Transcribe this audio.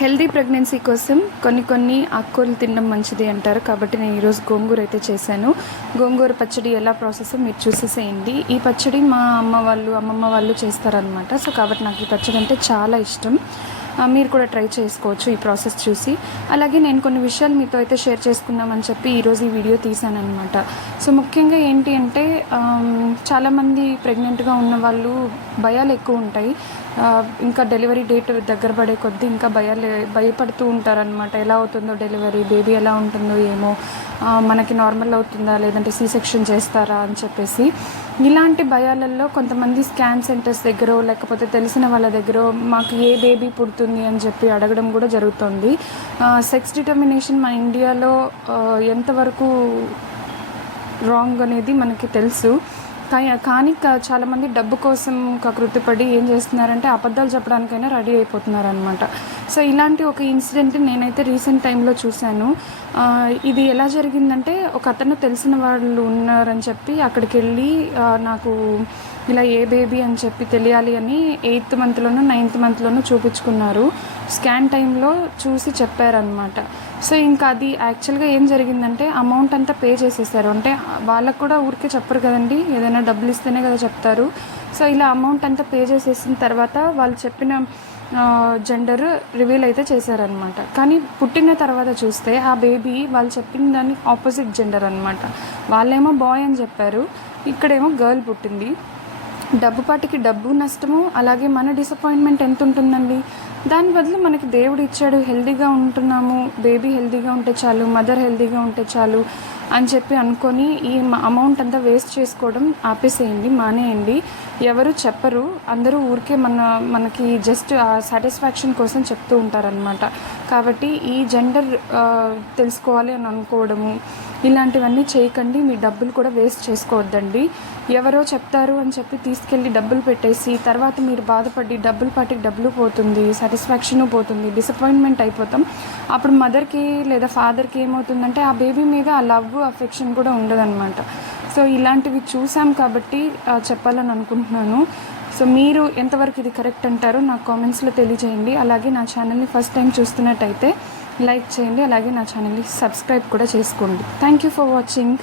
Healthy pregnancy కోసం కొన్ని ఆకుకూరలు తినడం మంచిది అంటారు. కాబట్టి నేను ఈరోజు గోంగూర అయితే చేశాను. గోంగూర పచ్చడి ఎలా ప్రాసెస్ మీరు చూసేసేయండి. ఈ పచ్చడి మా అమ్మమ్మ వాళ్ళు చేస్తారనమాట. సో కాబట్టి నాకు ఈ పచ్చడి అంటే చాలా ఇష్టం. మీరు కూడా ట్రై చేసుకోవచ్చు ఈ ప్రాసెస్ చూసి. అలాగే నేను కొన్ని విషయాలు మీతో అయితే షేర్ చేసుకుందామని చెప్పి ఈరోజు ఈ వీడియో తీశానమాట. సో ముఖ్యంగా ఏంటి అంటే చాలామంది ప్రెగ్నెంట్గా ఉన్న వాళ్ళు భయాలు ఎక్కువ ఉంటాయి. ఇంకా డెలివరీ డేట్ దగ్గర పడే కొద్దీ ఇంకా భయపడుతూ ఉంటారనమాట. ఎలా అవుతుందో డెలివరీ, బేబీ ఎలా ఉంటుందో ఏమో, మనకి నార్మల్ అవుతుందా లేదంటే సీ సెక్షన్ చేస్తారా అని చెప్పేసి. ఇలాంటి భయాలలో కొంతమంది స్కాన్ సెంటర్స్ దగ్గర లేకపోతే తెలిసిన వాళ్ళ దగ్గర మాకు ఏ బేబీ పుడుతుంది అని చెప్పి అడగడం కూడా జరుగుతుంది. సెక్స్ డిటర్మినేషన్ మన ఇండియాలో ఎంతవరకు రాంగ్ అనేది మనకి తెలుసు. కానీ చాలామంది డబ్బు కోసం కృతిపడి ఏం చేస్తున్నారంటే అబద్ధాలు చెప్పడానికైనా రెడీ అయిపోతున్నారనమాట. సో ఇలాంటి ఒక ఇన్సిడెంట్ నేనైతే రీసెంట్ టైంలో చూశాను. ఇది ఎలా జరిగిందంటే, ఒక అతను తెలిసిన వాళ్ళు ఉన్నారని చెప్పి అక్కడికి వెళ్ళి నాకు ఇలా ఏ బేబీ అని చెప్పి తెలియాలి అని 8th మంత్లోనూ 9th మంత్లోనూ చూపించుకున్నారు. స్కాన్ టైంలో చూసి చెప్పారనమాట. సో ఇంకా అది యాక్చువల్గా ఏం జరిగిందంటే అమౌంట్ అంతా పే చేసేసారు. అంటే వాళ్ళకు కూడా ఊరికే చెప్పరు కదండి, ఏదైనా డబ్బులు ఇస్తేనే కదా చెప్తారు. సో ఇలా అమౌంట్ అంతా పే చేసేసిన తర్వాత వాళ్ళు చెప్పిన జెండర్ రివీల్ అయితే చేశారనమాట. కానీ పుట్టిన తర్వాత చూస్తే ఆ బేబీ వాళ్ళు చెప్పిన దానికి ఆపోజిట్ జెండర్ అనమాట. వాళ్ళేమో బాయ్ అని చెప్పారు, ఇక్కడేమో గర్ల్ పుట్టింది. డబ్బుపాటికి డబ్బు నష్టము, అలాగే మన డిసప్పాయింట్మెంట్ ఎంత ఉంటుందండి. దాని బదులు మనకి దేవుడు ఇచ్చాడు, హెల్దీగా ఉంటున్నాము, బేబీ హెల్దీగా ఉంటే చాలు, మదర్ హెల్దీగా ఉంటే చాలు అని చెప్పి అనుకొని ఈ అమౌంట్ అంతా వేస్ట్ చేసుకోవడం ఆపేసేయండి, మానేయండి. ఎవరు చెప్పరు, అందరూ ఊరికే మనకి జస్ట్ సాటిస్ఫాక్షన్ కోసం చెప్తూ ఉంటారనమాట. కాబట్టి ఈ జెండర్ తెలుసుకోవాలి అని అనుకోవడము ఇలాంటివన్నీ చేయకండి. మీ డబ్బులు కూడా వేస్ట్ చేసుకోవద్దండి. ఎవరో చెప్తారు అని చెప్పి తీసుకెళ్ళి డబ్బులు పెట్టేసి తర్వాత మీరు బాధపడి డబ్బులు పాటికి డబ్బులు పోతుంది, సాటిస్ఫాక్షను పోతుంది, డిసప్పాయింట్మెంట్ అయిపోతాం. అప్పుడు మదర్కి లేదా ఫాదర్కి ఏమవుతుందంటే ఆ బేబీ మీద ఆ లవ్, అఫెక్షన్ కూడా ఉండదన్నమాట. సో ఇలాంటివి చూసాం కాబట్టి చెప్పాలని అనుకుంటున్నాను. సో మీరు ఎంతవరకు ఇది కరెక్ట్ అంటారో నాకు కామెంట్స్లో తెలియజేయండి. అలాగే నా ఛానల్ని ఫస్ట్ టైం చూస్తున్నట్టయితే లైక్ చేయండి, అలాగే నా ఛానల్ని సబ్స్క్రైబ్ కూడా చేసుకోండి. Thank you for watching.